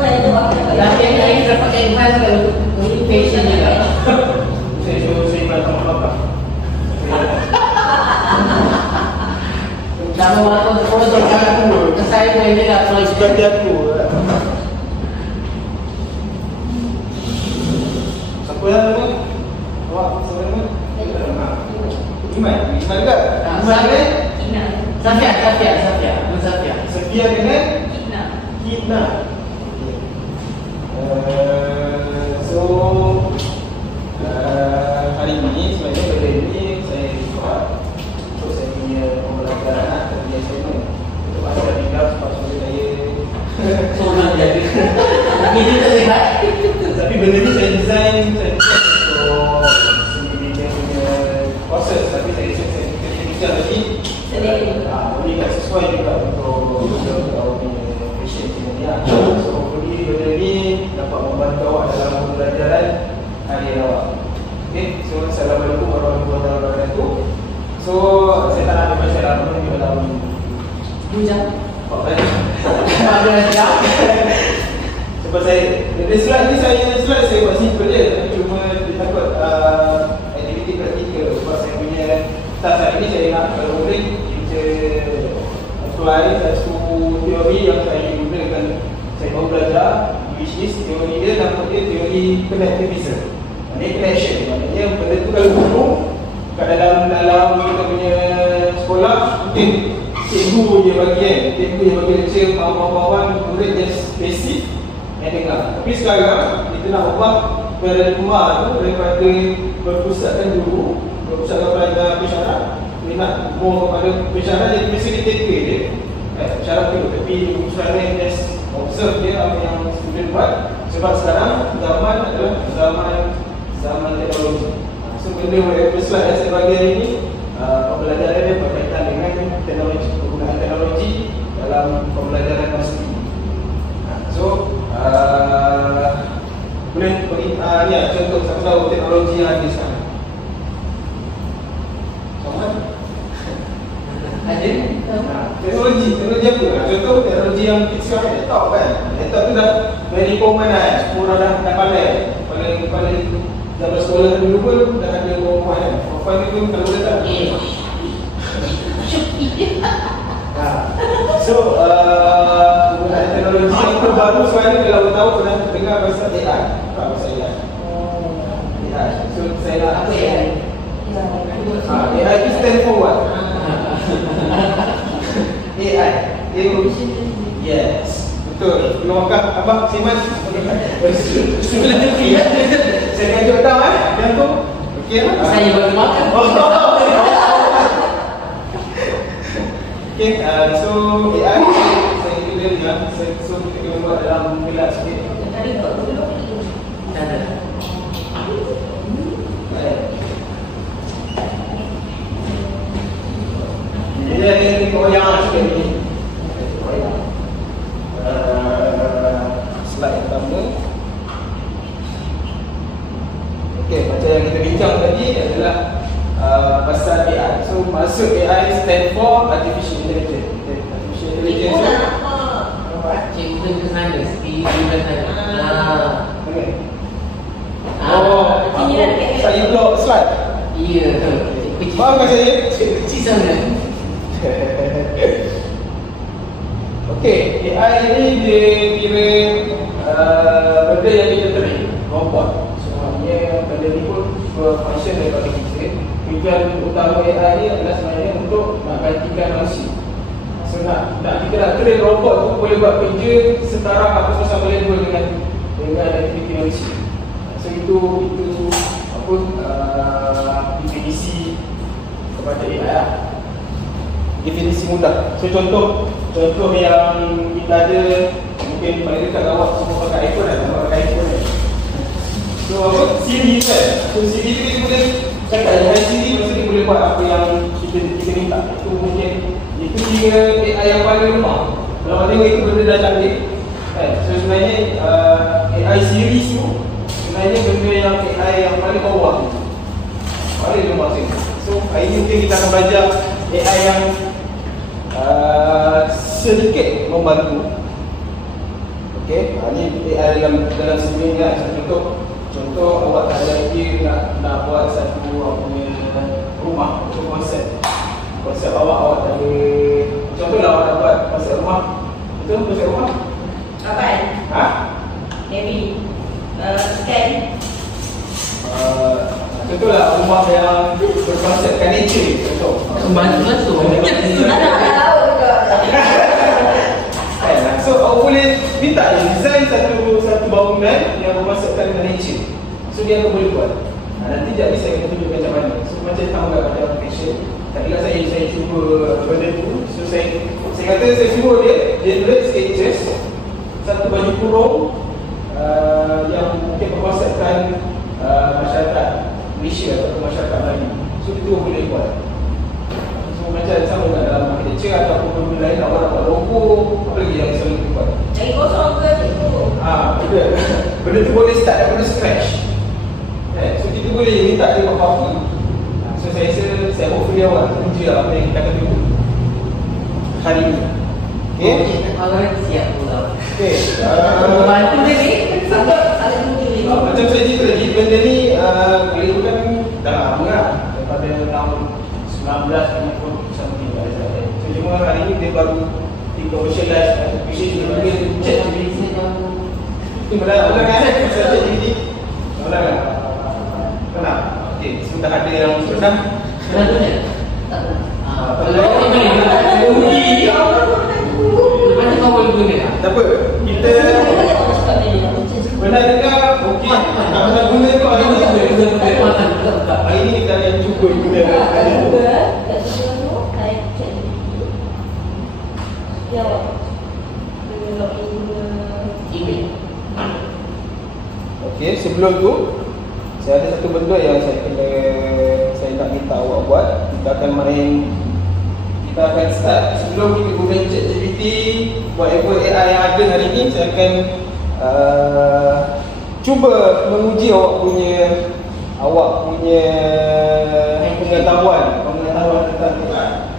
Tapi yang lain dapat advance kalau untuk communication juga. Saya bantang apa? Nama waktu projek aku, saya boleh tidak projek. Ganti aku. Siapa yang nama? Awak siapa nama? Iman juga? Saya Safia. Safia dengan Kina. So hari ini sebenarnya pada ini saya buat untuk saya punya pembelajaran dari assignment untuk asal tinggal supaya saya Soalnya jadi. Ini terlihat. tapi benda ni saya design untuk sendiri punya proses, tapi saya bincang lagi boleh tak sesuai juga untuk awak punya passion dia. So hopefully benda ni dapat membantu awak dalam pembelajaran harian awak. Okay, so Assalamualaikum warahmatullahi wabarakatuh. So saya tak nak baca dalam ni dalam Bujang. sebab saya dari slide ni saya buat simple je, cuma dia takut aktiviti praktikal sebab saya punya task hari ni saya nak kalau boleh kita apply satu teori yang saya gunakan, saya baru belajar, which is teori dia nama dia teori connectivism. Maknanya connection, maknanya benda tu kalau guru kat dalam kita punya sekolah mungkin cikgu je bagi cikgu je bagi lecture, kawan-kawan murid just basic yang dengar. Tapi sekarang kita nak ubah berada rumah tu daripada berpusatkan dulu, berpusatkan pada pesyarat, kita nak more kepada pesyarat, jadi mesti kita take je pesyarat tu, tapi pesyarat just observe dia apa yang student buat. Sebab sekarang zaman adalah zaman teknologi. So benda web slide yang saya bagi hari ni pembelajaran dia berkaitan dengan teknologi, penggunaan teknologi dalam pembelajaran pasti. So boleh bagi ni contoh siapa tahu teknologi yang ada sekarang. Sama? Ada? Teknologi apa? Contoh teknologi yang kita laptop kan. Laptop tu dah very common lah. Semua orang dah pandai. Paling zaman sekolah dulu pun dah ada perempuan kan. Perempuan ni pun kalau boleh tak? So penggunaan teknologi yang terbaru sekarang ni kalau tahu pernah dengar pasal AI. Pasal AI. AI. So saya nak Apa AI? AI itu stand for what? AI. Yes. Betul. Kalau makan abang Siman sebelum ni saya akan cuba tahu yang tu. Okey lah. Saya bagi makan. Okay, so AI saya kira dia so kita kena buat dalam kelas sikit. Tadi buat dulu. Ada. Jadi ini koyak sikit ni. Slide pertama. Okey, macam yang kita bincang tadi adalah pasal AI. So maksud AI stand for artificial intelligence. Artificial intelligence tu Cikgu ke sana, di sana. okey. Saya blok slide. Iya. Faham tak saya? Kecil sana. Okey, AI ni dia kira benda yang kita train, robot. Sebenarnya benda ni pun function daripada kita. Tujuan utama AI ni adalah sebenarnya untuk nak gantikan manusia. So nak kita nak train robot tu boleh buat kerja setara apa sama level dengan aktiviti manusia. So itu apa definisi kepada AI lah. Definisi mudah. So contoh yang kita ada mungkin paling dekat awak semua pakai iPhone kan, pakai iPhone kan. So apa? Siri kan. So Siri tu kita boleh cakap dengan Siri, lepas tu dia boleh buat apa yang kita minta. Itu mungkin itu kira AI yang paling lemah. Kalau awak tengok itu benda dah canggih kan. So sebenarnya AI Siri tu sebenarnya benda yang AI yang paling bawah, paling lemah sekali. So hari ni mungkin kita akan belajar AI yang sedikit membantu. Okey, ni AI dalam sini ni lah. Contoh awak tak ada lagi nak buat satu rumah, untuk konsep awak tak ada. Contohlah awak nak buat konsep rumah. Betul konsep rumah? Kapan? Ha? Maybe scan. Contohlah rumah yang berkonsepkan nature. Contoh. Bantu-bantu. Anak laut juga. So awak boleh minta design satu bangunan yang berkonsepkan dengan nature. So dia akan boleh buat. Nanti jadi saya akan tunjuk macam mana. So macam tahu tak macam fashion. Tadi lah saya cuba benda tu. So saya kata saya suruh dia generate sketches satu baju kurung yang mungkin berkonsepkan masyarakat Malaysia atau masyarakat Melayu. So itu boleh buat. So macam sama kat dalam architecture ataupun benda lain, awak nak buat logo, apa lagi yang selalu kita buat? Dari kosong ke cikgu? Betul. Benda tu boleh start daripada scratch. So kita boleh minta dia buat apa-apa. So saya rasa saya hopefully awak uji lah apa yang kita akan tunggu hari ni. Okay? Orang siap pula. Okay. Bantu dia ni. Saling mungkin. Macam saya cerita tadi, benda ni beliau kan dah lama lah. Daripada tahun 1950 something. So cuma hari ni dia baru di-commercialize. Appreciate juga dia chat GPT. Ini benar kan? Pasal chat GPT. Benar kan? Benar? Okay, sebentar ada yang senang. Benar tu ni? Tak pernah. Kalau ni uji. Lepas tu kau boleh guna. Tak apa. Kita benar dengar. Okey. Tak pernah guna tu hari ni. Hari ni kita akan cuba guna. Okey, sebelum tu saya ada satu benda yang saya nak minta awak buat. Kita akan start sebelum kita guna ChatGPT, whatever AI yang ada hari ni, saya akan cuba menguji awak punya pengetahuan tentang AI.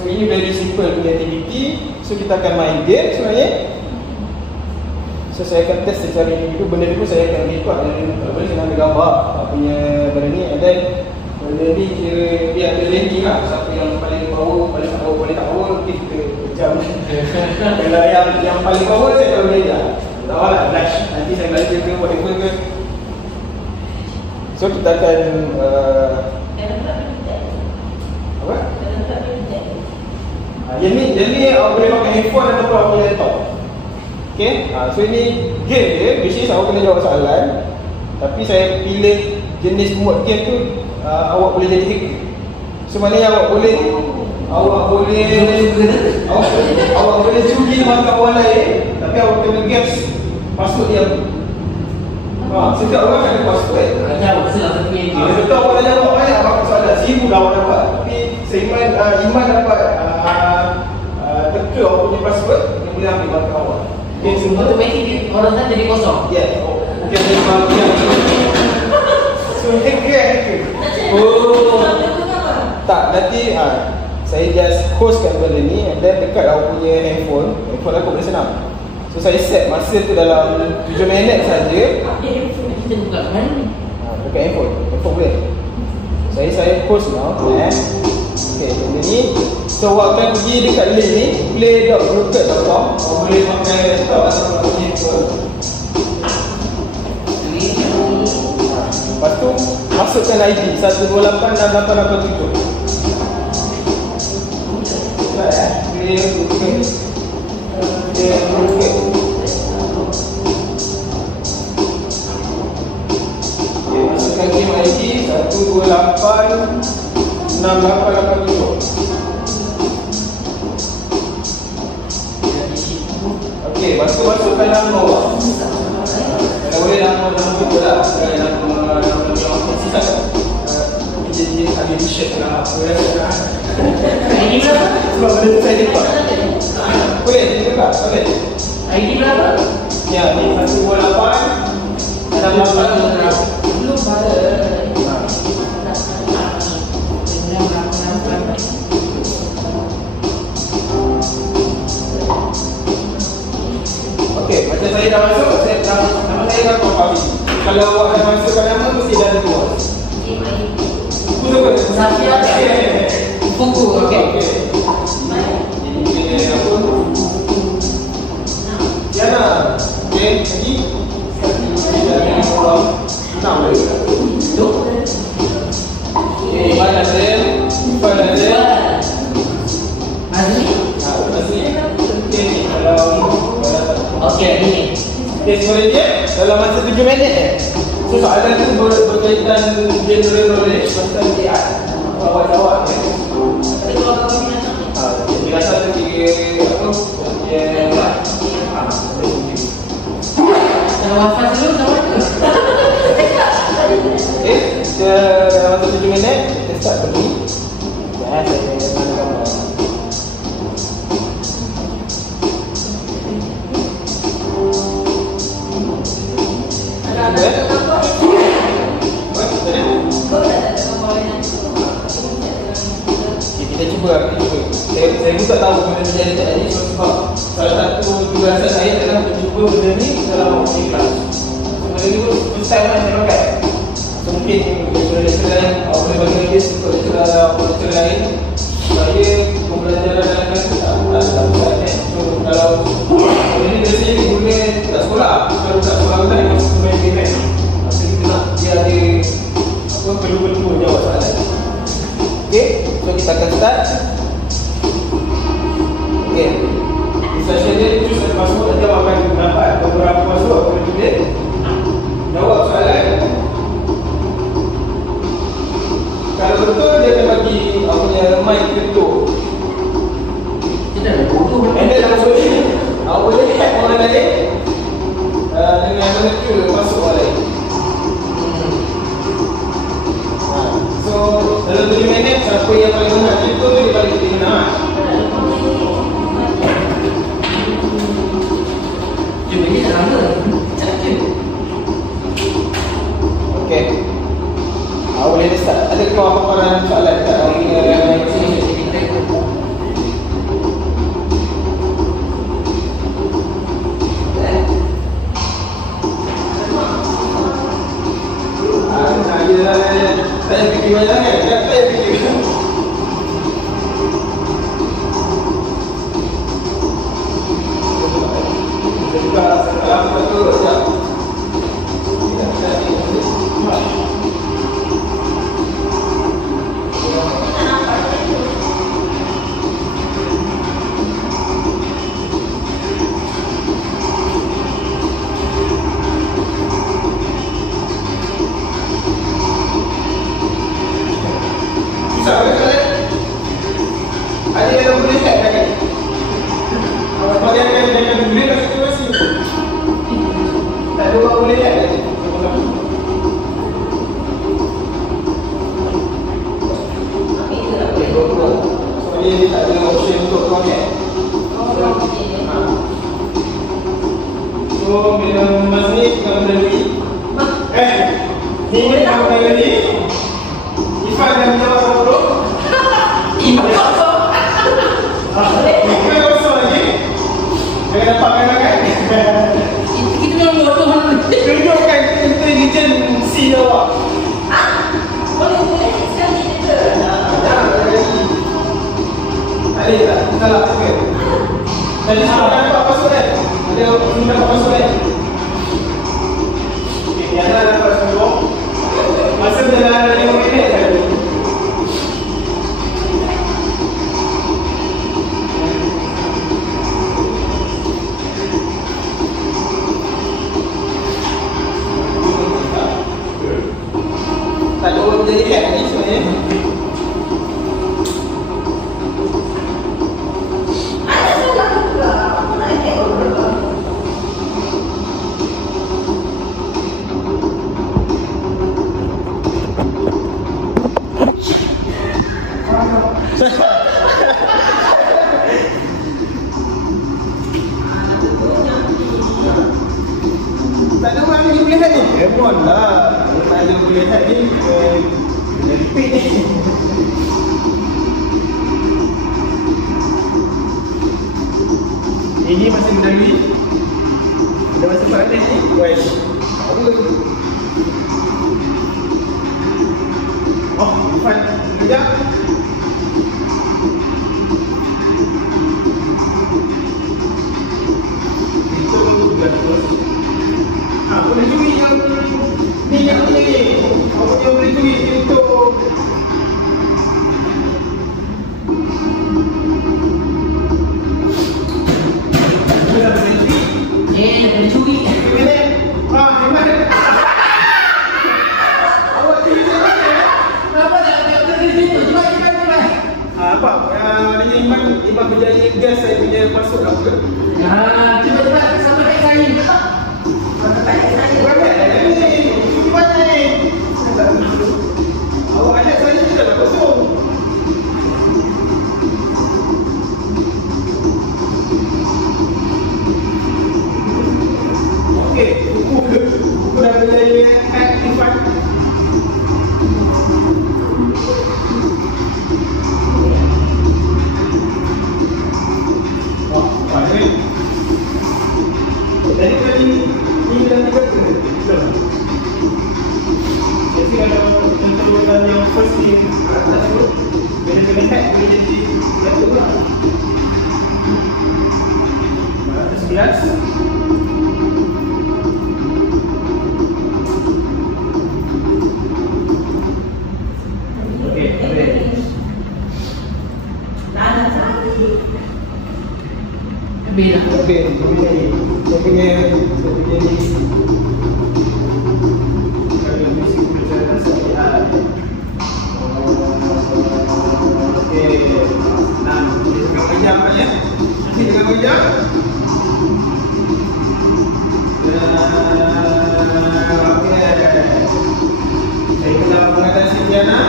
So ini very simple punya activity. So kita akan main game sebenarnya. So saya akan test secara individu. Benda ni pun saya akan record boleh saya ambil gambar punya benda ni. And then benda ni kira dia ada ranking lah. Siapa yang paling power, paling tak power nanti kita jam. Kalau yang paling power saya tahu dia lah. Tak tahu lah, dash. Nanti saya belajar ke whatever ke. So kita akan apa? Yang ni awak boleh pakai handphone ataupun awak punya laptop. Okay, so ini game dia, which is awak kena jawab soalan. Tapi saya pilih jenis mode game tu awak boleh jadi hacker. So maknanya awak boleh curi makan orang lain, tapi awak kena guess password dia apa. Setiap orang ada password. Jawab salah satu yang dia. Betul, awak dah jawab banyak pakai soalan 1000 dah awak dapat. Tapi Iman dapat teka awak punya password, dia boleh ambil makan awak. Okay, semua Automatik orang kan jadi kosong. yes. Okay, jadi makan. So hacker. Oh. Tak, nanti saya just hostkan benda ni and then dekat awak punya handphone aku boleh senang. So saya set masa tu dalam 7 minit saja. Kita buka kan ni. Dekat handphone boleh. Saya host now. Okay, benda ni. So awak akan pergi dekat link ni, play.brooked.com. Awak boleh pakai laptop atau handphone. Lepas tu masukkan ID 1286887. Masukkan game ID 1286887. Okey, lepas tu masukkan nama awak. Kalau boleh nama betul lah. Nama sisa jadi ada t-shirt lah apa ya. ID berapa? Sebab benda tu saya lepak. Boleh, dia lepak, boleh. ID berapa? Ya, ni 128 belum pada. Okey, macam saya dah dah kompasi. Kalau awak dah masukkan nama, mesti dah ada dua. Buku apa? Safia. Buku, okey. Ini dia apa? Diana. Okey, lagi. Enam lagi. Tu. Okey, mana dia? Mana dia? Azmi. Masih. Okey, kalau Okey, ini. okey, soalan dia dalam masa 7 minit So soalan tu berkaitan general knowledge pasal AI. Awak jawab ya. Jadi rasa tu kira apa? Kalau hafal dulu, jawab tu. Okey, dalam masa 7 minit kita start begini. Ya, saya mana gambar. Kita cuba. Saya pun tak tahu benda ni jadi tak jadi sebab salah satu tugasan saya adalah mencuba benda ni dalam waktu kelas. Benda ni pun first time saya pakai. So mungkin lecturer lain awak boleh bagi idea untuk lecturer lain supaya pembelajaran dalam kelas tu tak besar kan. So kalau benda ni biasanya diguna kat sekolah. Kalau kat sekolah kan dia masuk main game kan. So kita nak dia ada apa perlu jawab soalan. Okay, so kita akan start. Okay, instruction dia choose as password. Nanti awak akan dapat beberapa password. Boleh tulis jawab soalan. Kalau betul dia akan bagi apa punya mic ketuk. Kita dah bodoh. And then awak boleh hack orang lain dengan menekan password orang lain. So dalam 7 minit siapa yang paling menang itu tu dia paling menang. Cuma ni tak lama. Cepat je. Okey. Awak boleh start. Ada kau paparan soalan tak hari ni sini? Saya fikir banyak kan? Saya fikir. Sekarang betul sekejap. Ada yang boleh hack lagi? Kalau yang boleh kasih situasi. Tak ada orang boleh hack lagi. So dia tak ada option untuk kau hack. So bila masa ni kita melalui ni kita melalui Ifan yang menjawab sama Bukan kosong lagi. Jangan nampak kan? Kita memang bodoh. Tunjukkan intelijensi awak. Boleh sekali je. Jangan lagi. Ada tak? Salah sikit. Tadi sudah dapat password kan? Ada sudah dapat password kan? Okey, Diana dapat semua. Masa dalam 5 minit tadi. Tak ada orang jadi hack ni sebenarnya. Ada salah juga. Apa nak hack orang? Tak ada orang yang boleh hack ni. Emon lah. Tak ada yang boleh hack ni. Repeat ni. Ini masih mendalui. Ada masa 4 minit. ni. Wesh. Apa tu? Oh, Irfan. Sekejap. Itu bulan terus. Boleh curi yang ni yang ni. Apa yang boleh curi untuk Boleh curi. Awak curi macam mana? Kenapa tak ada situ? Cepat. Apa? Iman berjaya gas saya punya masuk apa? Cepat sama kat saya. Banyak ni. Curi banyak ni. Awak ajak saya sudah dah kosong. Okey, buku dah berjaya hack Irfan. Wah, baik. Jadi tadi ni dah tiga ke? Betul. Jadi kalau contoh yang first ni atas tu, bila kena hack boleh jadi jatuh lah. 11. Okey, saya punya ni. Kalau mesti berjalan sekejap. Okey. Nah, dengan pejam ya. Nanti dengan pejam. Okey. Saya telah mengatasi Diana.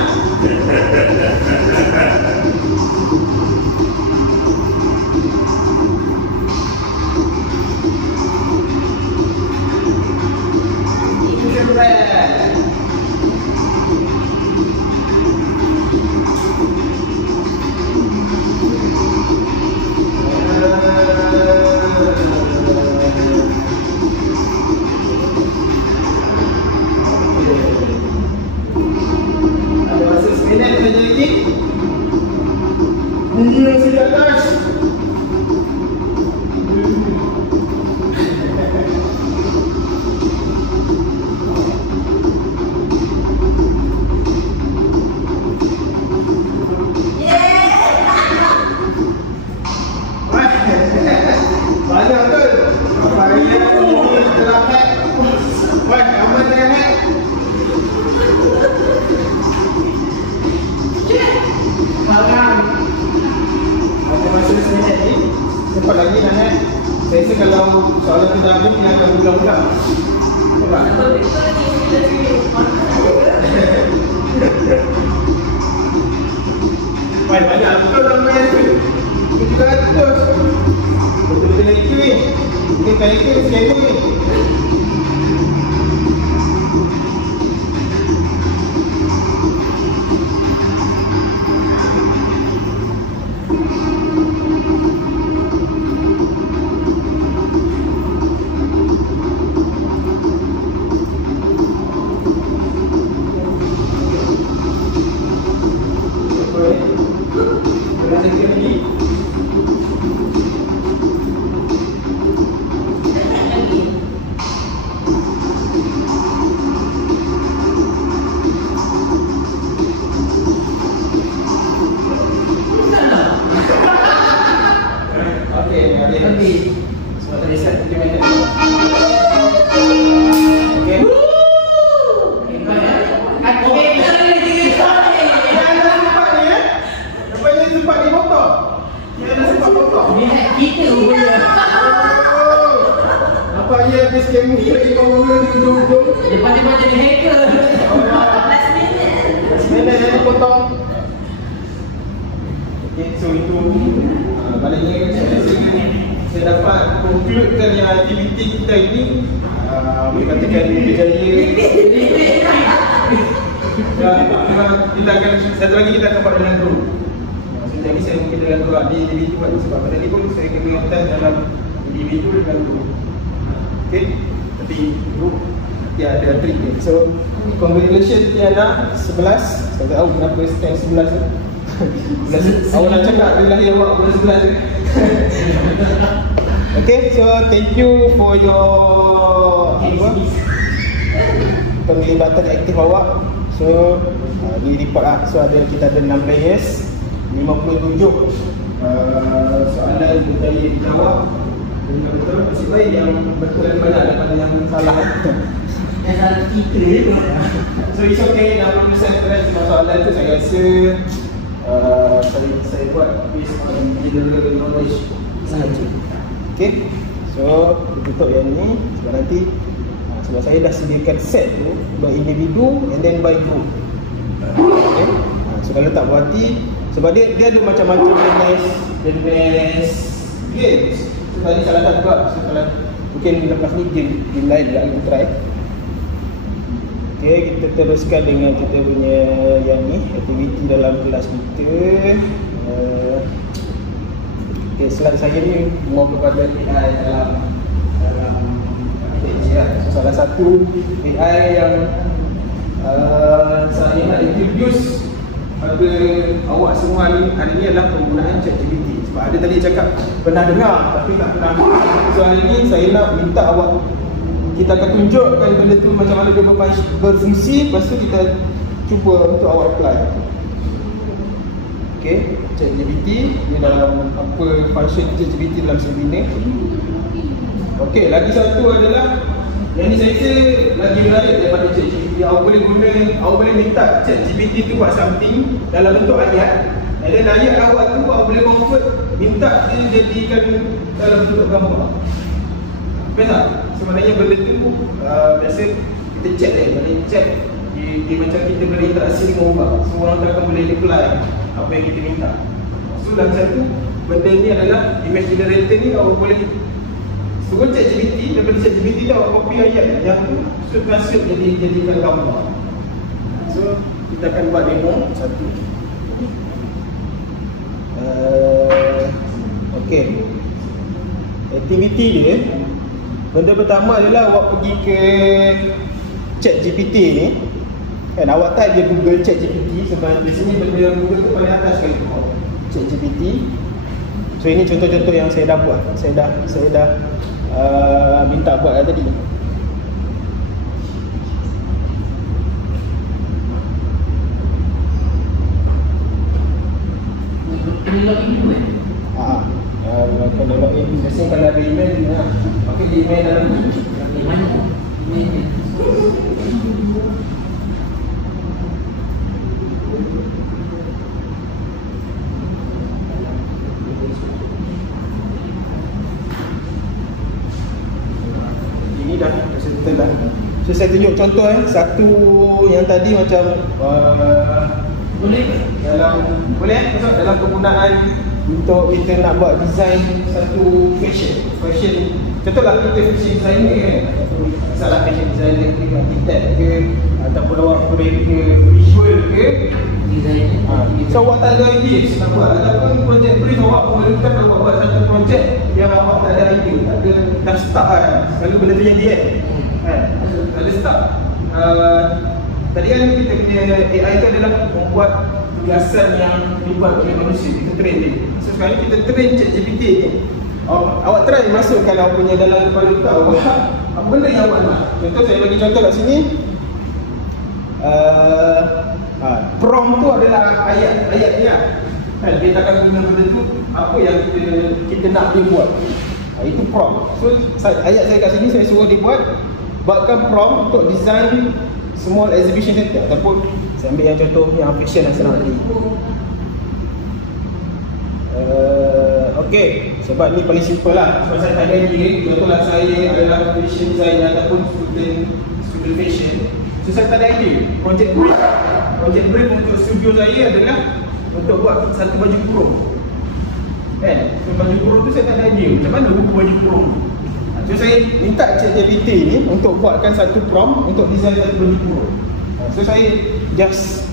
Cepat lagi nak. Saya rasa kalau soalan tu dah habis, dia akan ulang-ulang. Nampak? Baik, banyak betul ramai tu. Kita terus. Betul-betul IQ ni. Mungkin kan IQ sekali ni. So itu maknanya saya dapat concludekan yang aktiviti kita ini boleh katakan berjaya. Kita akan satu lagi kita akan buat dengan group. Sekejap lagi saya mungkin dengan group di individu sebab tadi pun saya kena atas dalam individu dengan group. Okey. nanti group nanti ada trik dia. So congratulations Tiana 11. Saya tak tahu kenapa stand 11 tu. Awak nak cakap dia lahir awak bulan 11 tu. Okay, so thank you for your penglibatan aktif awak. So di report lah. So kita ada 6 players, 57 soalan budaya dijawab. Betul-betul nasib baik yang betul dan banyak daripada yang salah. Yang salah kita tu. So it's okay, 60% correct semua soalan tu saya rasa saya buat based on general knowledge sahaja. Okay, so tutup yang ni sebab nanti sebab saya dah sediakan set tu by individu and then by group. Okay, so kalau tak berhati sebab dia ada macam-macam jenis games. So tadi salah satu juga. So kalau mungkin lepas ni game lain lah kita try. Okay, kita teruskan dengan kita punya yang ni, aktiviti dalam kelas kita. Okay, slide saya ni more kepada AI dalam architecture. So, salah satu AI yang saya nak introduce pada awak semua hari ni adalah penggunaan ChatGPT. Sebab ada tadi cakap pernah dengar tapi tak pernah. So hari ni saya nak minta awak, kita akan tunjukkan benda tu macam mana dia berfungsi. Lepas tu kita cuba untuk awak apply. Okay, ChatGPT ni dalam apa function ChatGPT dalam seminar. Okay, lagi satu adalah yang ni saya rasa lagi menarik daripada ChatGPT. Awak boleh minta ChatGPT tu buat something dalam bentuk ayat. And then ayat awak tu awak boleh convert, minta dia jadikan dalam bentuk gambar. Faham tak? Sebenarnya benda tu biasa kita chat boleh chat dia macam kita berinteraksi dengan orang. So orang akan boleh reply apa yang kita minta. So dalam satu benda ni adalah image generator ni awak boleh suruh ChatGPT, daripada ChatGPT tu awak copy ayat yang tu translate jadikan gambar. So kita akan buat demo satu. Okay, aktiviti dia, benda pertama adalah awak pergi ke ChatGPT ni kan, awak type je Google ChatGPT. Sebab di sini benda Google tu paling atas sekali, ChatGPT. So ini contoh-contoh yang saya dah buat. Saya dah minta buat tadi. Kena login dulu Kalau login, biasanya kalau ada email ni lah, pakai email dalam tu. Di mana? Email. Ini dah settle dah. So saya tunjuk contoh satu yang tadi macam Boleh ke? Boleh masuk dalam penggunaan untuk kita nak buat design satu fashion. Contohlah kita fashion designer kan, salah fashion designer ke, architect ke, ataupun awak ke visual ke Design. so awak tak ada idea nak buat, ataupun project brief awak memerlukan awak buat satu projek yang awak tak ada idea, tak ada, dah start kan. Selalu benda tu jadi kan, ada start. Tadi kan kita punya AI tu adalah membuat tugasan yang dibuat oleh manusia, kita train dia. So sekarang kita train ChatGPT ni. Awak try masukkan awak punya dalam kepala tu awak apa benda yang awak nak. Contoh saya bagi contoh kat sini. Prompt tu adalah ayat ni lah. Kan dia akan guna benda tu apa yang kita nak dia buat. Itu prompt. So ayat saya kat sini saya suruh dia buatkan prompt untuk design small exhibition center, ataupun saya ambil yang contoh yang fashion yang senang tadi. Okay, sebab ni paling simple lah. Sebab saya tak ada idea. Contohlah saya adalah fashion designer ataupun student fashion. So saya tak ada idea. Project brief untuk studio saya adalah untuk buat satu baju kurung. Kan? So baju kurung tu saya tak ada idea. Macam mana buku baju kurung? So saya minta ChatGPT ni untuk buatkan satu prompt untuk design satu baju kurung. So saya just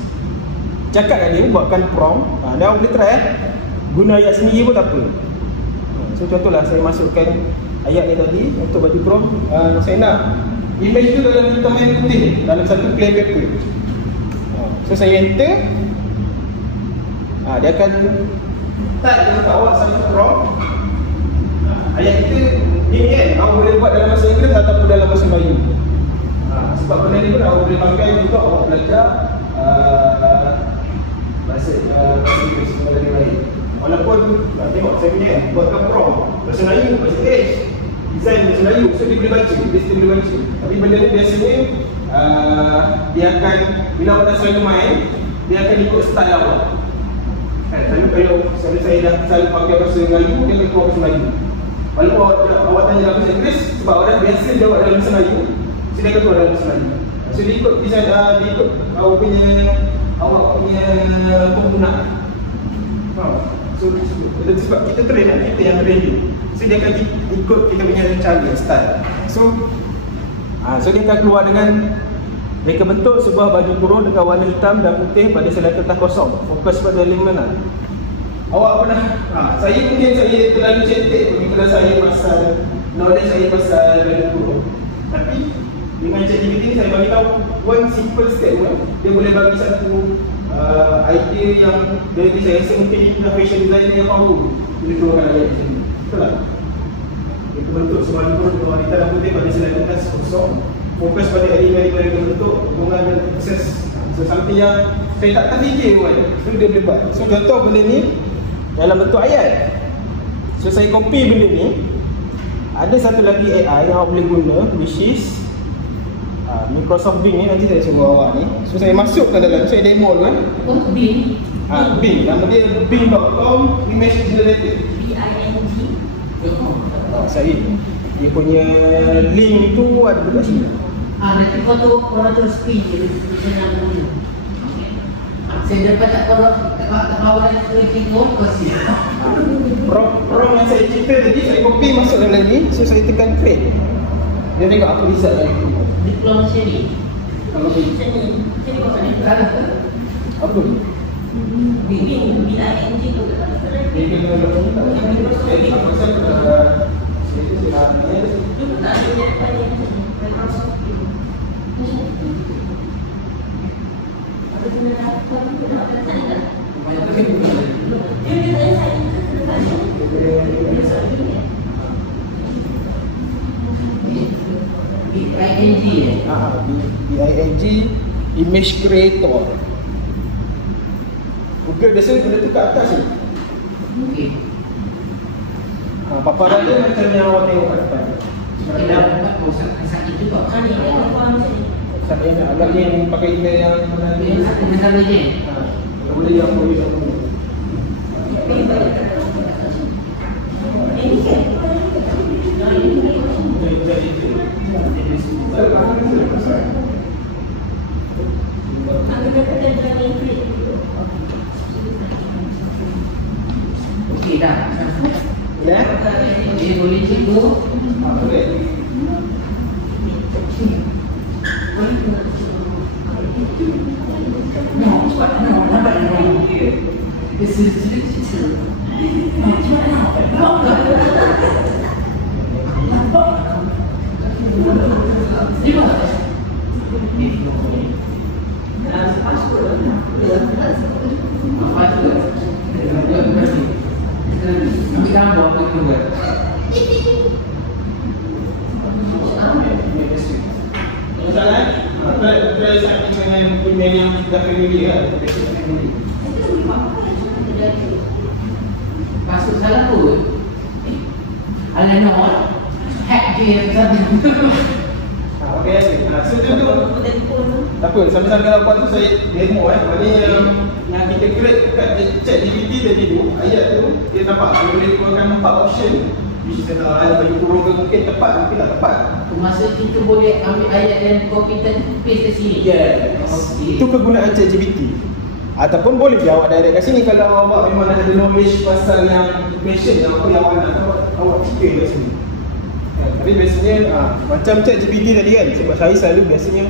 cakap kat dia buatkan prompt. Dan awak boleh try guna ayat sendiri pun tak apa. So contohlah saya masukkan ayat ni tadi untuk baju Chrome. Saya nak image tu dalam hitam dan putih dalam satu clear paper. So saya enter. Dia akan type dekat awak satu Chrome. Ayat kita ini kan, awak boleh buat dalam bahasa Inggeris ataupun dalam bahasa Melayu. Sebab benda ni pun awak boleh pakai untuk awak belajar bahasa Inggeris dari lain. Walaupun tengok saya punya buatkan prompt bahasa Melayu, bahasa Inggeris, design bahasa Melayu, so dia boleh baca, dia still boleh baca. Tapi benda ni biasanya dia akan, bila awak dah selalu main, dia akan ikut style awak. Tapi kalau saya dah selalu pakai bahasa Melayu, dia akan keluar bahasa Melayu. Walaupun awak tanya dalam bahasa Inggeris, sebab awak dah biasa jawab dalam bahasa Melayu, so dia akan keluar dalam bahasa Melayu. So dia ikut design, dia ikut awak punya penggunaan. So sebab kita train kan, kita yang train dia. So dia akan ikut kita punya cara, style. So dia akan keluar dengan mereka bentuk sebuah baju kurung dengan warna hitam dan putih pada selai kertas kosong. Fokus pada elemen mana? Awak pernah, saya mungkin saya terlalu cetek kalau saya pasal knowledge saya pasal baju kurung. Tapi dengan ChatGPT ni saya bagi tahu one simple statement, dia boleh bagi satu idea yang dari saya rasa mungkin kita fashion designer yang power bila keluarkan ayat macam ni. Betul tak? Dia bentuk sebuah kurung dengan warna hitam dan putih pada selai kertas kosong. Fokus pada elemen-elemen yang bentuk hubungan dan proses. So something yang saya tak terfikir pun, so dia boleh buat. So contoh benda ni dalam bentuk ayat. So saya copy benda ni. Ada satu lagi AI yang awak boleh guna, which is Microsoft Bing ni, nanti saya suruh awak ni. So saya masukkan dalam, saya demo dulu kan. Bing. Bing, nama dia bing.com image generator. Saya dia punya link tu ada dekat sini. Nanti foto orang tu screen je senang guna. Saya dapat tak kawan tu tengok pasti. Prompt yang saya cerita tadi saya copy masuk dalam ni, so saya tekan create. Dia tengok apa result dia. Diploma sini. Kalau ni. Apa tu? Bing tu. Dia kena BING image creator. Google biasa benda tu kat atas ni. Okey. Paparan dia macam yang awak tengok kat depan. Kita dapat pusat sakit juga. Kan ni Saya nak agak ni pakai email yang Ini satu besar je. boleh yang boleh tak boleh. Okey dah. Ya? Dia boleh cikgu. Boleh. No, cepat no, lambat no. This is cerita. Cepat no. Try something dengan email yang kita familiar lah. Masuk salah pun. Alah no. Hack dia tadi. Okay, so tu tak apa, sambil-sambil kalau buat tu saya demo maknanya yang kita create kat ChatGPT tadi tu, ayat tu dia nampak, dia boleh keluarkan 4 option. Which is ada bagi kurung ke mungkin tepat, mungkin tak tepat. Masa kita boleh ambil ayat dan copy dan paste ke sini. Yes. Okay. Itu kegunaan ChatGPT. Ataupun boleh je awak direct kat sini kalau awak memang ada knowledge pasal yang question yang apa yang awak nak tahu, awak fikir kat sini. Tapi biasanya macam ChatGPT tadi kan, sebab saya selalu biasanya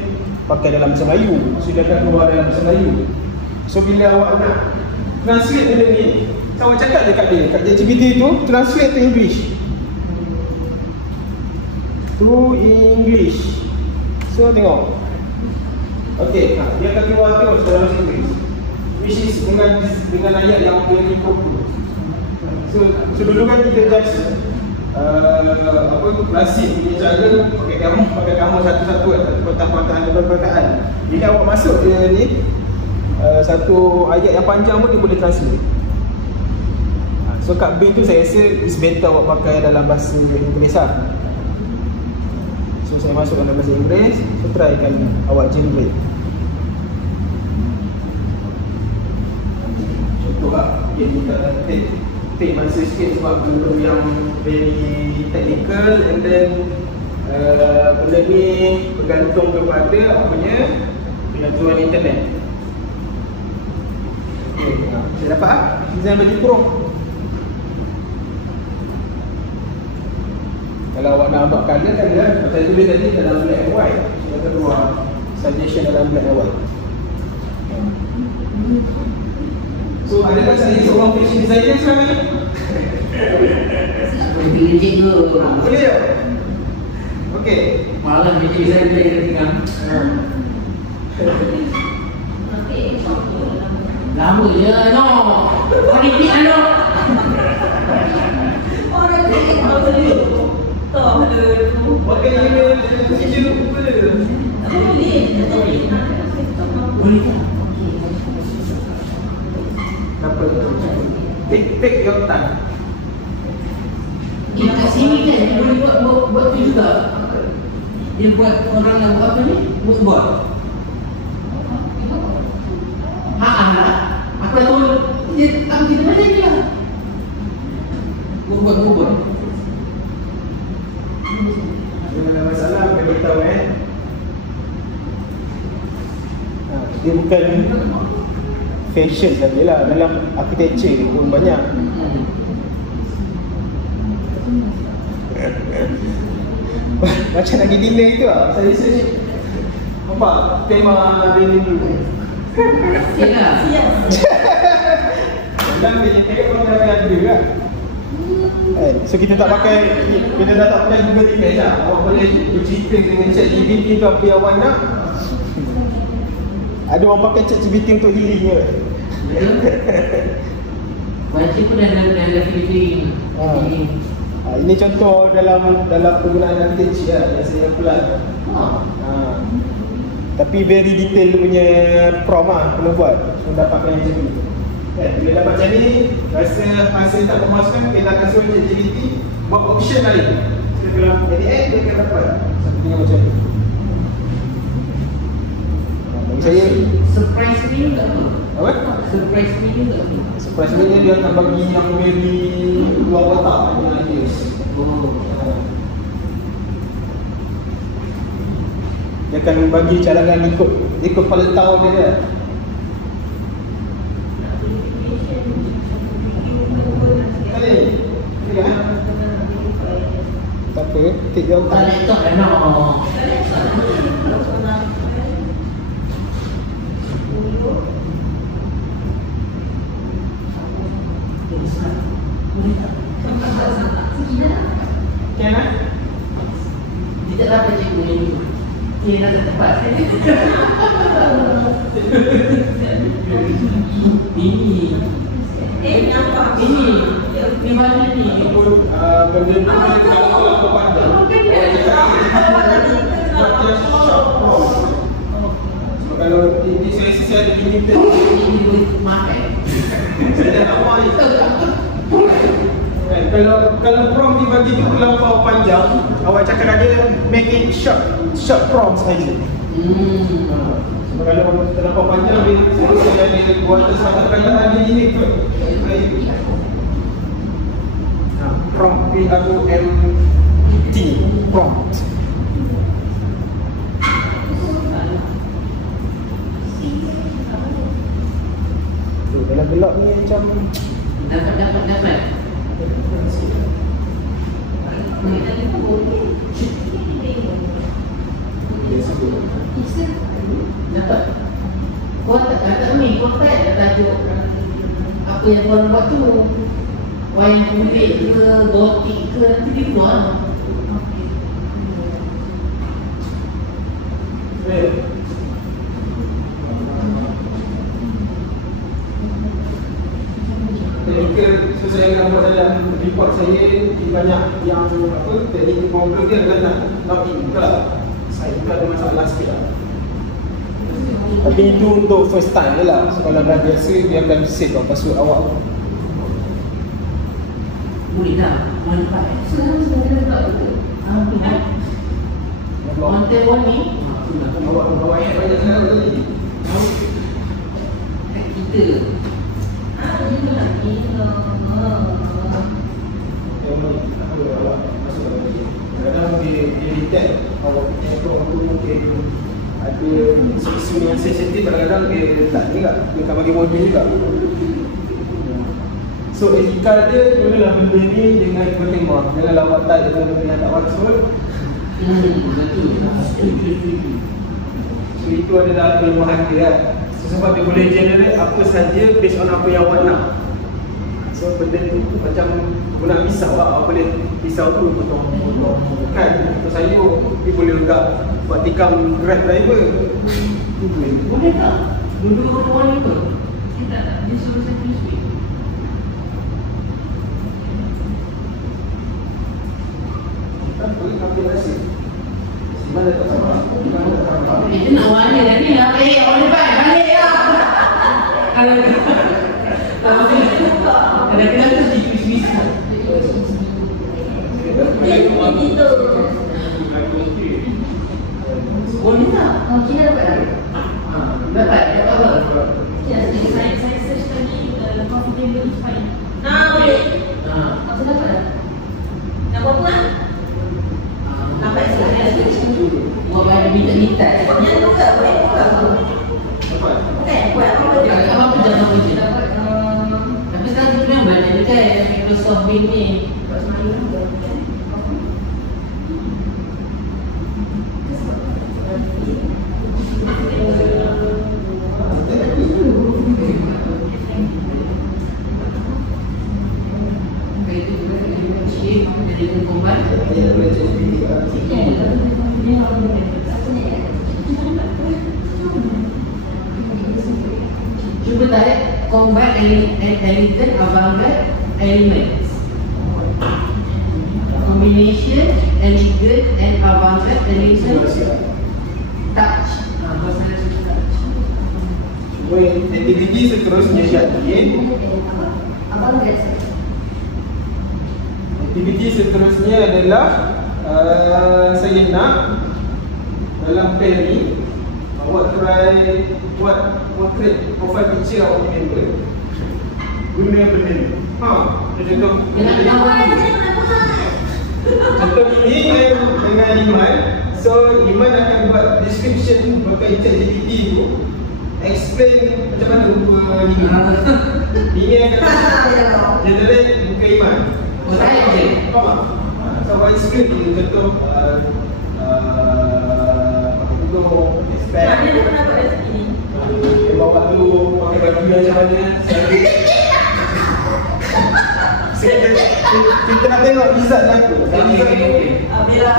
pakai dalam bahasa Melayu, so dia akan keluar dalam bahasa Melayu. So bila awak nak translate benda ni. Saya cakap dekat dia, kat ChatGPT tu, translate to English. To English. So tengok. Okay, dia akan keluar terus dalam bahasa Inggeris, which is dengan ayat yang very proper. So dulu kan kita just apa tu, klasik punya cara pakai kamu satu-satu kan, perkataan. Jadi awak masuk dia ni satu ayat yang panjang pun dia boleh translate. So kat Bing tu saya rasa it's better awak pakai dalam bahasa Inggeris lah. So saya masuk dalam bahasa Inggeris, so try kan awak generate. Contoh lah, kita take masa sikit sebab benda yang very technical, and then benda ni bergantung kepada apa punya pengaturan internet. Okay, saya dapat lah design baju kurung. Kalau awak nak ambil colour kan dia, saya tulis tadi dalam black and white. Saya keluar suggestion dalam black and white. So adakah saya seorang fashion designer sekarang ni? Boleh pilih je ke? Boleh tak? Okay. Malah fashion designer dia kena tinggal. Lama je no. Kau repeat ano? Orang ni tahu tadi. Tahu ada tu. Pakai email sijil lupa dia. Boleh. Boleh tak? Apa tu? Take your time. Dia kat sini kan dia boleh buat tu juga. Dia buat orang yang buat apa ni? Buat. Aku tahu dia tak kita mana ni lah. Buat. Masalah boleh beritahu dia bukan fashion saja lah, dalam architecture pun banyak. Macam lagi delay tu lah, saya research nampak tema dari dulu. Yalah. Dan dia tengok pun dah ada lah. So kita tak pakai Google Image lah. Awak boleh bercerita dengan ChatGPT tu apa yang awak nak. Ada orang pakai ChatGPT untuk healing ke? Baca pun dah feeling. Ini contoh dalam penggunaan architecture lah yang saya apply. Tapi very detail punya prompt lah kena buat untuk dapatkan yang macam ni. Bila dapat macam ni, rasa hasil tak memuaskan, kita akan suruh ChatGPT buat option lain. So kalau edit dia akan dapat satu tinggal macam ni. Bagi saya Surprise me tak apa? apa? Surprise me tak apa? Surprise dia akan bagi yang very luar kotak punya ideas. Dia akan bagi cadangan ikut kepala tahun dia. Tak apa, take your Tak time. laptop dah nak. Kan lah? Dia tak dapat cikgu ni. Dia dah tepat. Ini Nampak. Ini mana ni? Benda ni kalau apa pandang. Kalau di saya ada limited. Ini boleh makan. Saya dah lama ni. Kalau prompt dibagi tu terlampau panjang, awak cakap dia make it short prompts saja. Sebab kalau terlampau panjang, saya ada buat satu perkataan di ini tu. Prompt, P-R-O-M-T, prompt. Dalam gelap ni macam Dapat. Dapat. Kau tak ni, kau tak ada tajuk. apa yang tuan buat tu wayang kulit ke, gotik ke, nanti dia keluar. Dan juga saya nampak dalam report saya banyak yang apa teknik komputer dia adalah nak buka. Saya juga ada masalah sikit lah. Tapi itu untuk first time je lah. Kalau dah biasa dia akan save lah password awak. Boleh tak? Manfaat. Sekarang tak betul. Konten warni. Awak yang banyak sekarang tadi. Kita. Kadang-kadang dia detect awak punya account tu mungkin ada isu yang sensitif, kadang-kadang dia tak juga, dia akan bagi warning juga. So etika dia, gunalah benda ni dengan bertembak. Janganlah awak type dengan benda yang tak maksud. So itu adalah kelemahan dia kan. Sebab dia boleh generate apa saja based on apa yang awak nak. So benda tu macam guna pisau lah. Awak boleh pisau tu potong kan, potong sayur. Dia boleh juga buat tikam Grab driver. Boleh tak? Dulu orang warni ke? Kita tak, dia suruh saya tulis duit. Tak boleh ambil hasil. Mana tak sama? Itu nak warni lagi lah. Boleh balik lah. Kalau kadang-kadang tu ditulis-tulis. Boleh tak? Kita dapat tak? Dapat apa? Saya search tadi confident verify. Boleh. Maksud dapat tak? Nak buat apa? Lambat sikit. Buat banyak minta-minta. Yang tu ke? Boleh buka apa? Kan? Buat apa? Apa jangan kerja. Tapi sekarang kita memang banyak juga Microsoft Bing ni. Cuba tarik combat elegant avant-garde elements. Combination elegant and avant-garde elements. Touch. Cuma aktiviti seterusnya Syakir. Aktiviti seterusnya adalah saya nak dalam pen ni awak try buat portrait profile picture awak punya member guna benda ni. Contoh ini dengan Iman. So Iman akan buat description pakai ChatGPT tu, explain macam mana rupa ini. Ini akan generate muka Iman. Saya je. So awak explain contoh untuk expect Dia pernah buat rezeki ni. bawa tu pakai baju macam mana. Kita nak tengok result aku. Bila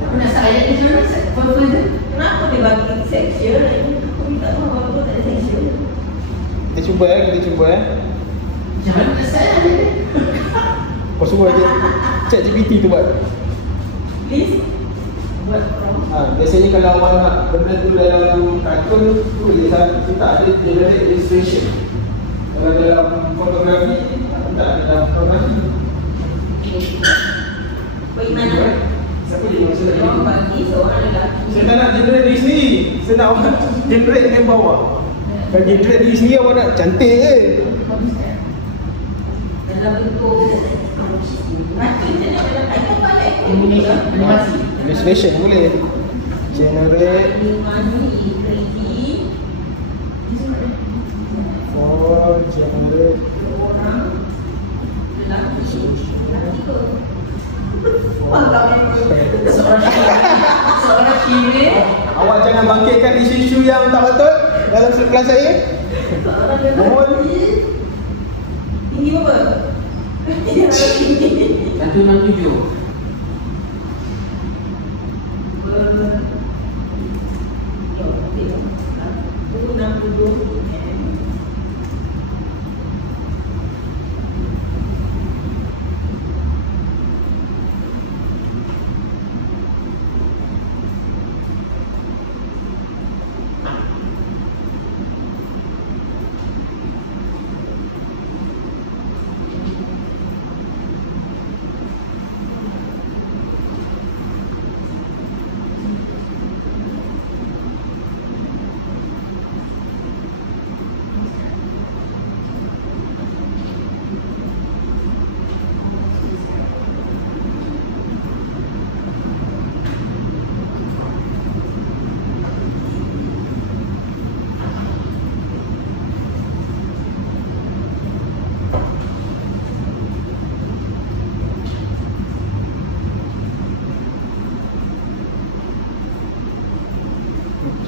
Apa nak saya di sana? Foto je. kenapa dia bagi section? Aku minta tahu apa tak ada section. Kita cuba Macam mana nak saya je? Kau suruh je ChatGPT tu buat. Please buat prompt. Biasanya kalau awak nak benda tu dalam kartun tu kita ada generate illustration. Kalau dalam fotografi tak ada dalam fotografi. Bagaimana? Siapa dia yang sudah Orang bagi seorang lelaki. Saya tak nak generate diri sendiri. Saya nak awak generate dengan bawah. Kalau generate diri sendiri awak nak cantik je. Dalam bentuk mati macam mana dalam iPhone balik. Animasi. Illustration boleh. Generate for generate orang lelaki. Seorang kiri. Awak jangan bangkitkan isu-isu yang tak betul dalam kelas saya. Nombor Tinggi berapa? 167.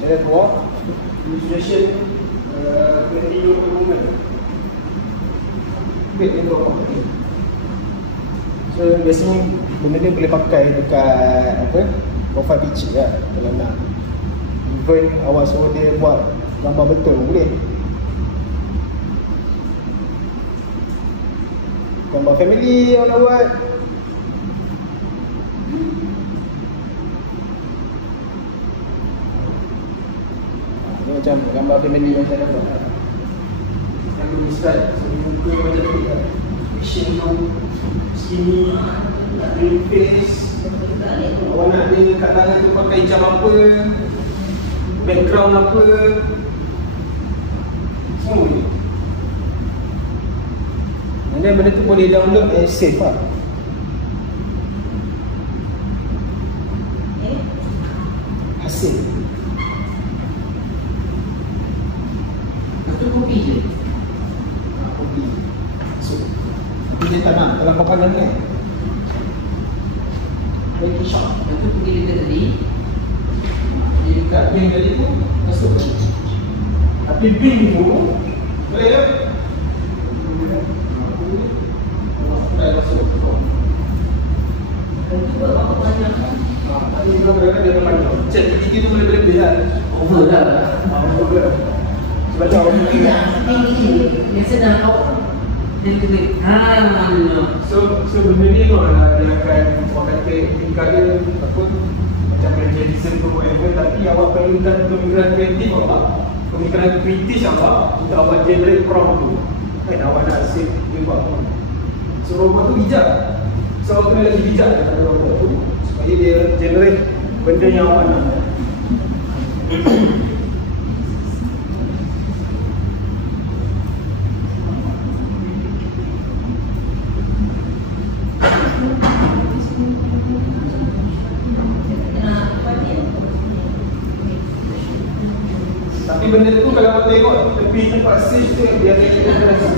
Saya buat illustration video perhubungan. Bit untuk property. So biasanya benda ni boleh pakai dekat apa? Profile picture lah kalau nak. Even awak suruh dia buat gambar betul pun boleh. Gambar family awak nak buat. Macam gambar family yang saya dapat. Aku ni start sebelum muka macam tu kan. Vision tu sini, green face. Awak nak dia kat tangan tu pakai jam apa, background apa, semua boleh. Dan benda tu boleh download and save lah. Hasil Kopi je. kopi. So, tapi dia tak nak dalam papangan kan. Bagi shop. Lepas tu pergi dekat tadi. Dia dekat bin tadi tu masuk. Tapi bin tu boleh tak? Tak masuk. Tapi kalau kadang-kadang dia panjang. Chat PPT tu boleh lebih lah. Over dah. Over. Sebab tu orang mungkin Biasa dah kau. Dia tulis. So benda ni tu adalah dia akan orang kata tingkah dia apa tu macam plagiarism tu whatever, tapi awak perlukan pemikiran kreatif awak, pemikiran kritis awak untuk awak generate prompt tu kan, awak nak save dia buat apa. So robot tu bijak, so awak kena lagi bijak daripada robot tu supaya dia generate benda yang awak nak. Tapi benda tu kalau awak tengok tepi tempat save tu yang dia ada interference.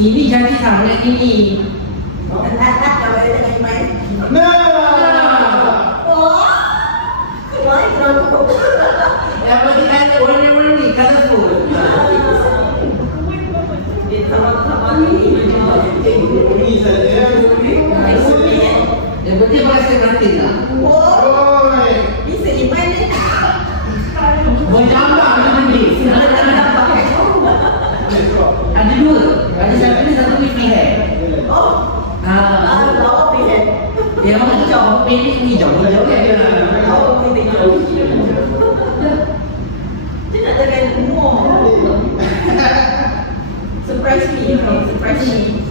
Ini jadi sangat ini. Yang bagi kata warna-warna ni colourful. Ini saja. Yang penting bahasa kantin lah. Berjambak macam ni. Ada dua. Ada satu ni, satu ni pihak. Yang mana hijau, pilih hijau. Hijau kan? Dia nak tekan umur. Surprise me. Surprise me.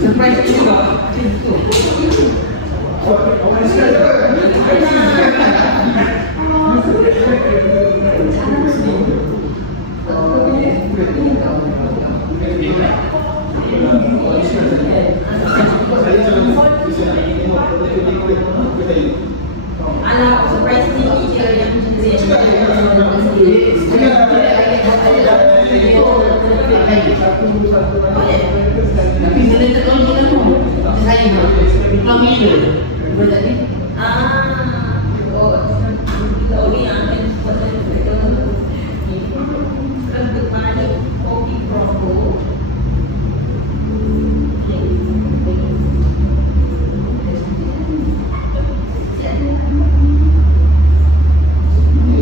Surprise juga. Alah, surprise me je yang macam tu. Diploma itu. Betul ni? Oh, ni yang akan sebutkan untuk mana kopi Provo.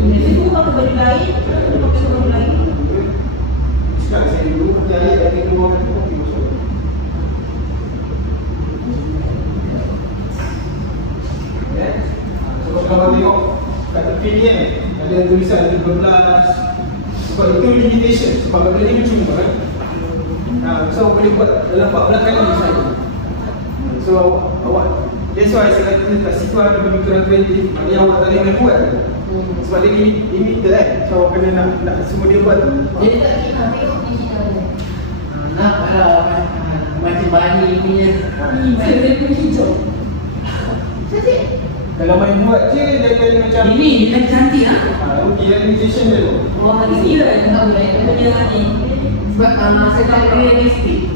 Ini bukan baju lain, bukan baju lain. Sekarang saya dulu percaya dari keluar itu kopi masuk. Ya. So kalau tengok kat tepi ni ada tulisan 12. Sebab itu limitation. Sebab benda ni cuma kan. So boleh buat dalam 14 kali saja. So awak that's why saya kata kat situ ada pemikiran kreatif. Maknanya awak tak boleh buat. Sebab dia limited kan. So awak kena nak semua dia buat. Jadi tak kira tengok ni nak macam Bali punya Saya hijau. cantik. Kalau main buat je dia kena macam Ini lagi cantik ah. okey limitation dia tu. Wah, ini lah yang tak boleh. Benda ni. Sebab saya tak realistik.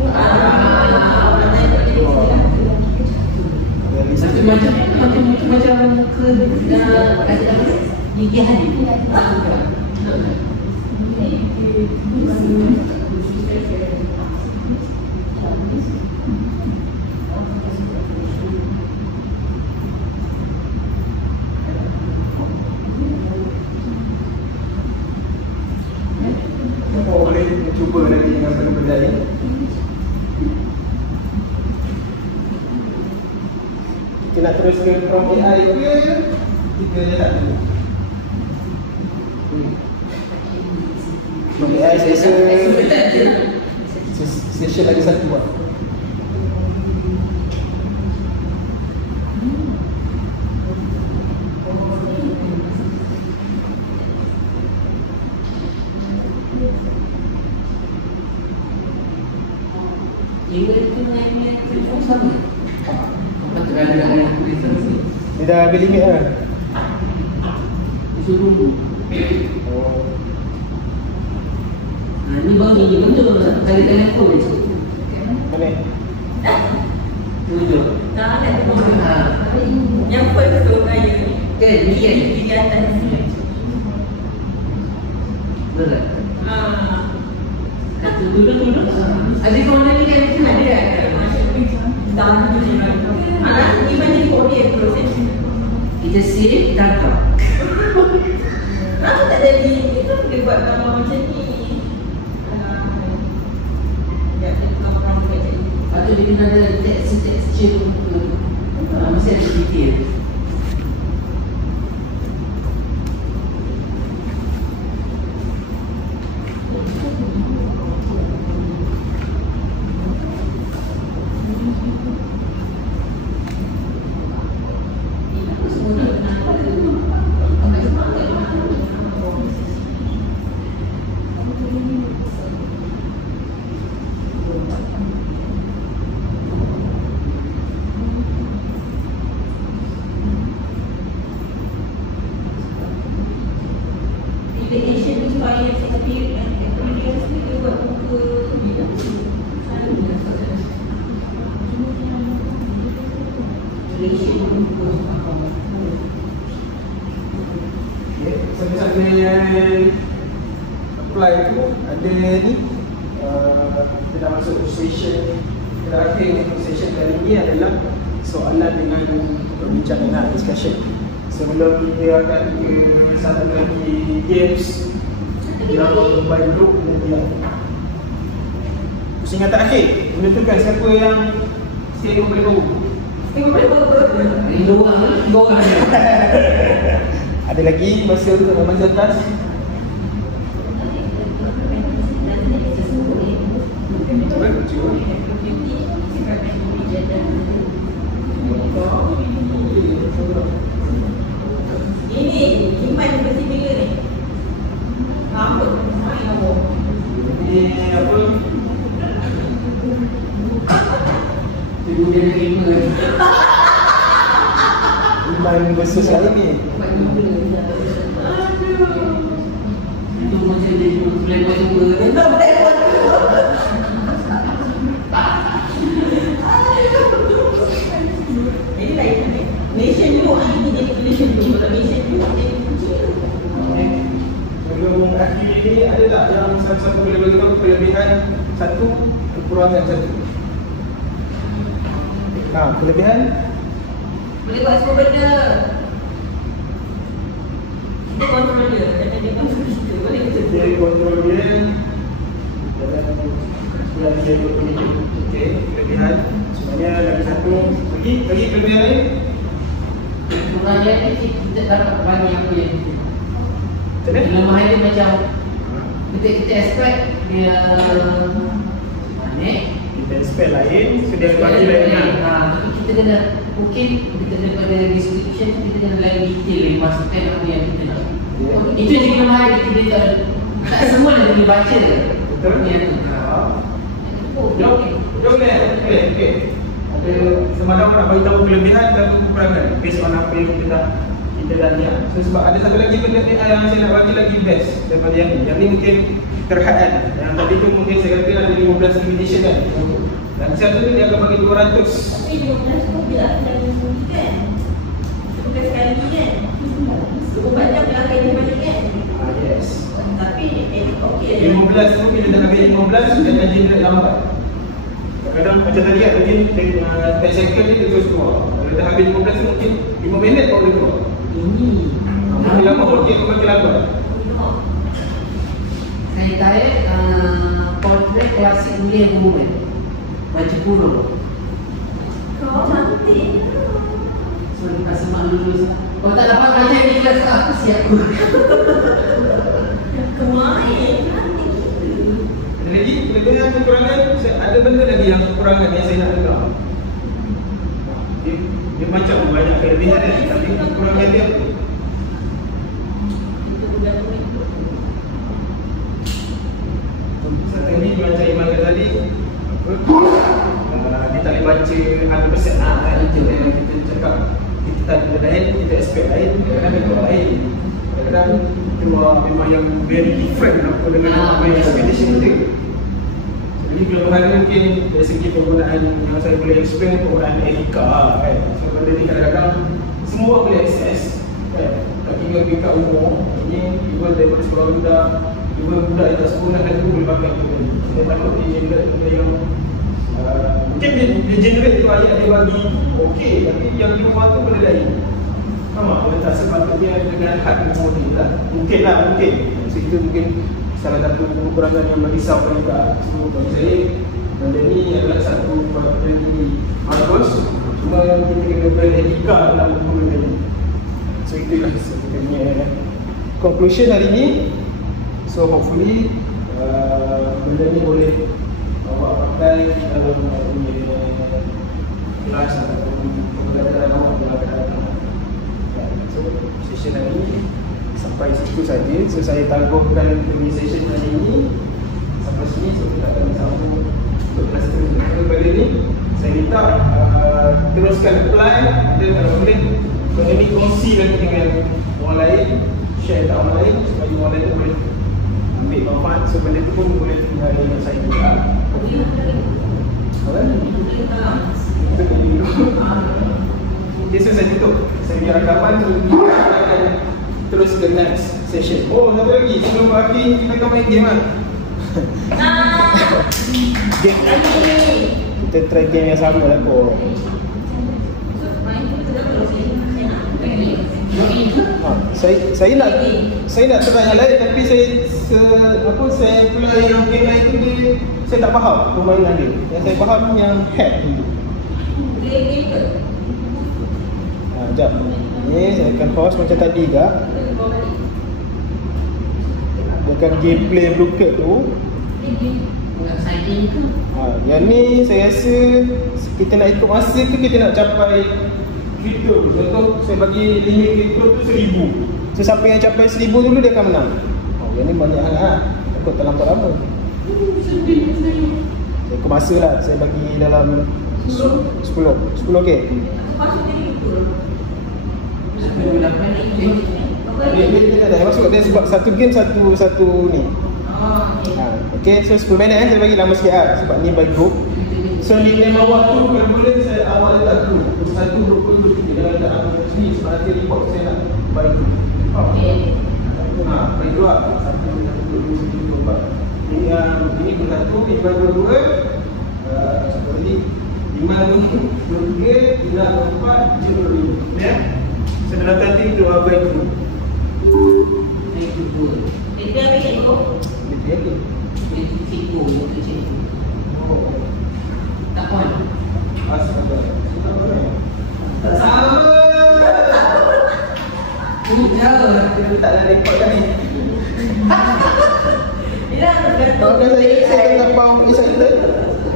Macam ke gigi hari. Boleh cuba nanti dengan benda-benda ni. Kita nak terus ke from AI ke kita jalan dulu. From AI saya rasa session lagi satu buat. Dia dah habis limit lah. Disuruh. Oh. Ni baru je betul kali telefon ni. Mana? Tunjuk. Tak ada. Yang first tu saya. Ni kan? Di atas. Betul tak? Kata Duduk. Adik kau ni kan ada kan? dalam tu ni. Even di Korea proses. Kita save tangkap. Aku tak ada ni. Kita boleh buat gambar macam ni. Ya, kita orang boleh jadi. Atau dia kena ada texture mesti ada detail. The Asian inspired experience ni dia buat muka ni lah. Sambil-sambil apply tu ada ni kita dah masuk ke session terakhir. Session kali ni adalah soalan dengan perbincangan discussion. Sebelum kita akan ke satu lagi games yang baik dulu nanti pusingan terakhir menentukan siapa yang stay boleh tahu. Tengok berapa. Ini dua orang. Ada lagi masa untuk memanjat atas. Cuba. Ini iman bersih bila ni. Rambut. Ini apa? Ibu dia nak terima lagi. Iman versus lain ni. Itu macam dia cuma playboy semua kan? Tak boleh buat. ini ada tak yang satu boleh bagi tahu kelebihan satu, kekurangan satu? Kelebihan? Boleh buat semua benda. Kita kontrol dia, jangan dia kontrol kita. Boleh kita? Dia kontrol dia. Jangan dia kontrol dia. Okey, kelebihan. Sebenarnya lagi satu. Lagi kelebihan lain? Kekurangannya ni kita dapat banyak apa yang Macam mana? kelemahan dia macam kita expect dia manik. Kita expect lain, sedia bagi lain kan? Tapi kita kena mungkin kita daripada description kita kena lain detail lagi masukkan apa yang kita nak. Itu je kelemahan kita tak semua dah boleh baca. Betul? Yang Okey. Ada semalam nak bagi tahu kelebihan dan kekurangan based on apa yang kita dah lihat. So sebab ada satu lagi benda yang saya nak bagi lagi best daripada yang ni. Yang ni mungkin terhad. Yang tadi tu mungkin saya kata ada 15 limitation kan. Dan satu ni dia akan bagi 200. Tapi 15 tu bila aku dah sendiri kan. Bukan sekali kan. Ubat jam dah akan banyak kan. Yes. Tapi okey. 15 tu bila dah habis 15 dia akan generate lambat. Kadang-kadang macam tadi kan mungkin 10 second dia terus keluar. Kalau dah habis 15 tu mungkin 5 minit baru dia keluar. ini Makin lama mungkin makin lambat. saya tahu portrait klasik Indian woman baju kurung. Kau cantik. So lepas semak lulus kalau tak dapat baca ni kelas aku siap kurung. Kemain cantik. Ada lagi kelebihan kekurangan, ada benda lagi yang kekurangan yang saya nak dengar. Dia macam banyak kelebihan dia, tapi kekurangan dia apa? Satu ni macam Imam Ghazali dia tak boleh baca 100% kan. Kita cakap kita tak ada lain, kita expect lain, kadang-kadang kita buat lain. Kadang-kadang keluar memang yang very different apa dengan apa yang expectation kita. Jadi kelemahan ni mungkin dari segi penggunaan yang saya boleh explain, penggunaan etika kan. So benda ni kadang-kadang semua boleh akses kan. Tak kira tingkat umur, ini even daripada sekolah rendah, even budak yang tak sekolah kan tu boleh pakai benda ni. Saya takut dia generate benda yang mungkin dia generate tu ayat dia bagi okey, tapi yang di rumah tu benda lain. Sama, boleh tak sepatutnya dengan hak umur ni lah. Mungkin lah, mungkin. So itu mungkin salah satu kekurangan yang merisaukan juga semua bagi saya. Benda ni adalah satu benda yang bagus. Cuma kita kena beretika dalam benda ni. So itulah sebenarnya conclusion hari ni. So hopefully benda ni boleh awak pakai dalam kelas ataupun pembelajaran awak dalam keadaan. So session hari ni sampai situ saja. So saya tangguhkan session hari ini sampai sini. So kita akan sambung untuk kelas pada ni. Saya minta teruskan apply dan kalau boleh benda ni kongsi lagi dengan orang lain, share dengan orang lain supaya orang lain boleh ambil manfaat. So benda tu pun boleh tinggal dengan saya juga. Okay, so saya tutup. Saya biar rakaman. So kita akan terus ke next session. Oh, satu lagi. Sebelum akhir kita akan main game lah. Game. Kita try game yang sama lah kot. Saya nak try yang lain tapi saya pula yang game lain tu dia saya tak faham permainan dia. Yang saya faham yang hack dulu. Sekejap. Ni saya akan pause macam tadi juga. Dia akan gameplay broker tu. Yang ni saya rasa kita nak ikut masa ke kita nak capai kripto. Contoh saya bagi limit kripto tu 1000. So siapa yang capai 1000 dulu dia akan menang. Yang ni banyak sangat. Takut terlampau lama. Saya ikut masa lah. Saya bagi dalam 10 okey. Dia tak ada masuk dia sebab satu game satu ni. Okay, so 10 minit saya bagi lama sikit lah sebab ni by group. So ni memang waktu kalau boleh saya awal letak group. Satu group pun tu jangan letak aku sini sebab nanti report saya nak by group. Okay. bagi 2. 1 2. Ini ini bersatu, ini bagi 2. Satu lagi 5 2 3 4 5. Ya. Saya datang itu apa itu? Itu pun. Itu apa itu? Itu apa? Itu cikgu, itu cikgu. Oh. Tak pun. Astaga. Tak sama. Udah. Tak ada rekod dah ni. Ini lah bergantung. Kalau dah saya tentang pound excited.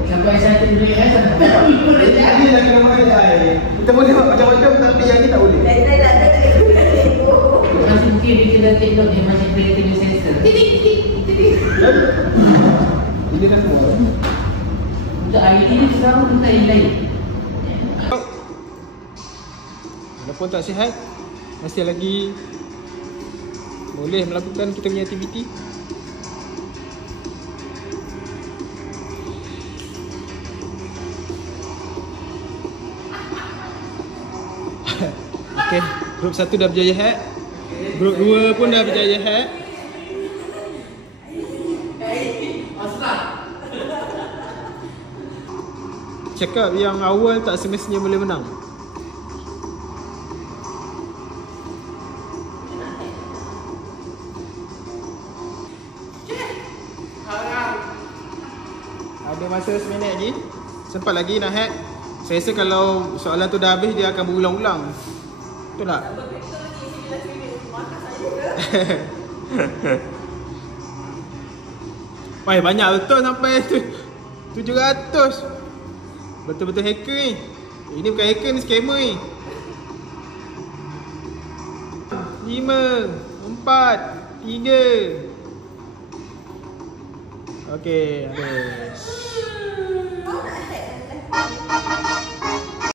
Sampai saya beli kan. Ini lagi nama dia. Kita boleh buat macam-macam tapi yang ni tak boleh. Dari saya tak ada tak ada. Masih mungkin dia kena tengok dia macam creative sensor. Ini dah semua. Untuk ID ni selalu kita yang lain. Walaupun tak sihat, masih lagi boleh melakukan kita punya aktiviti. Okey, grup 1 dah berjaya hack. Grup 2 pun dah berjaya hack. Cakap yang awal tak semestinya boleh menang. Ada masa seminit lagi. Sempat lagi nak hack. Saya rasa kalau soalan tu dah habis, dia akan berulang-ulang. Betul tak? Wah, banyak betul sampai 700. Betul-betul hacker ni. Ini bukan hacker ni, scammer ni. 5 4 3. Okey, habis.